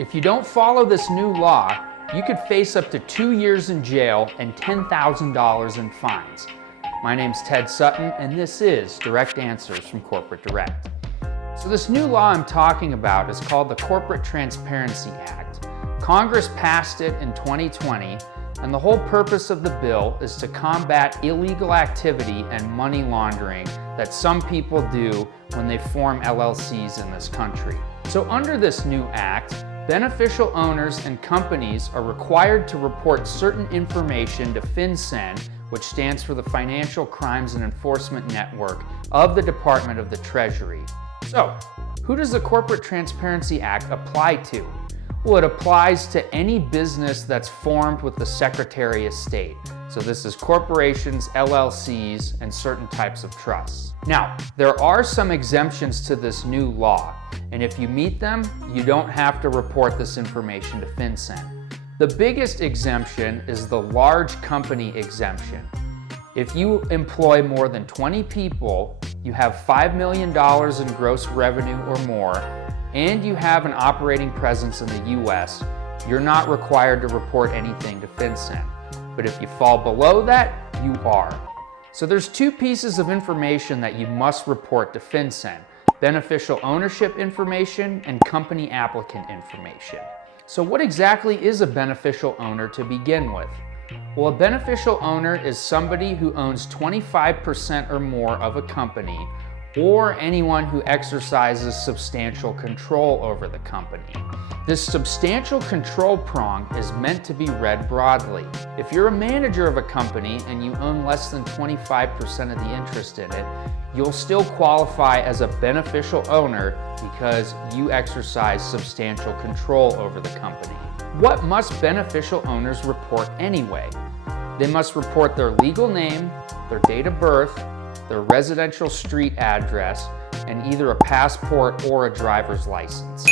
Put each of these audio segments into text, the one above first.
If you don't follow this new law, you could face up to 2 years in jail and $10,000 in fines. My name's Ted Sutton, and this is Direct Answers from Corporate Direct. So this new law I'm talking about is called the Corporate Transparency Act. Congress passed it in 2020, and the whole purpose of the bill is to combat illegal activity and money laundering that some people do when they form LLCs in this country. So under this new act, beneficial owners and companies are required to report certain information to FinCEN, which stands for the Financial Crimes and Enforcement Network of the Department of the Treasury. So, who does the Corporate Transparency Act apply to? Well, it applies to any business that's formed with the Secretary of State. So this is corporations, LLCs, and certain types of trusts. Now, there are some exemptions to this new law, and if you meet them, you don't have to report this information to FinCEN. The biggest exemption is the large company exemption. If you employ more than 20 people, you have $5 million in gross revenue or more, and you have an operating presence in the US, you're not required to report anything to FinCEN. But if you fall below that, you are. So there's two pieces of information that you must report to FinCEN: beneficial ownership information and company applicant information. So what exactly is a beneficial owner to begin with? Well, a beneficial owner is somebody who owns 25% or more of a company, or anyone who exercises substantial control over the company. This substantial control prong is meant to be read broadly. If you're a manager of a company and you own less than 25% of the interest in it, you'll still qualify as a beneficial owner because you exercise substantial control over the company. What must beneficial owners report anyway? They must report their legal name, their date of birth, their residential street address, and either a passport or a driver's license.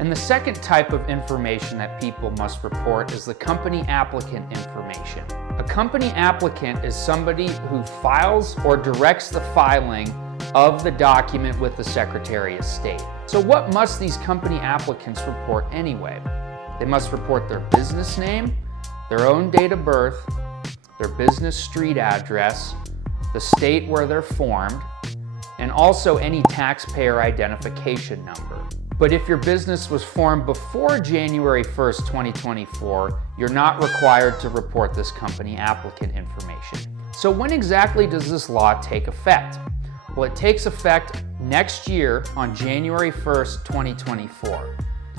And the second type of information that people must report is the company applicant information. A company applicant is somebody who files or directs the filing of the document with the Secretary of State. So what must these company applicants report anyway? They must report their business name, their own date of birth, their business street address, the state where they're formed, and also any taxpayer identification number. But if your business was formed before January 1st, 2024, you're not required to report this company applicant information. So when exactly does this law take effect? Well, it takes effect next year on January 1st, 2024.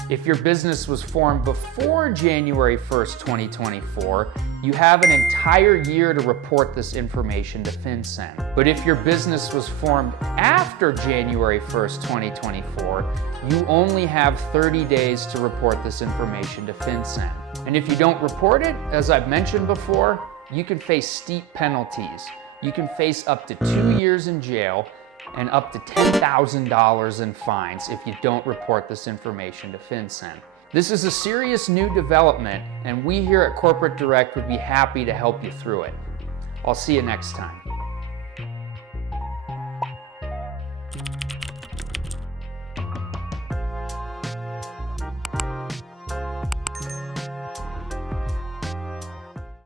If your business was formed before January 1st, 2024, you have an entire year to report this information to FinCEN. But if your business was formed after January 1st, 2024, you only have 30 days to report this information to FinCEN. And if you don't report it, as I've mentioned before, you can face steep penalties. You can face up to 2 years in jail and up to $10,000 in fines if you don't report this information to FinCEN. This is a serious new development, and we here at Corporate Direct would be happy to help you through it. I'll see you next time.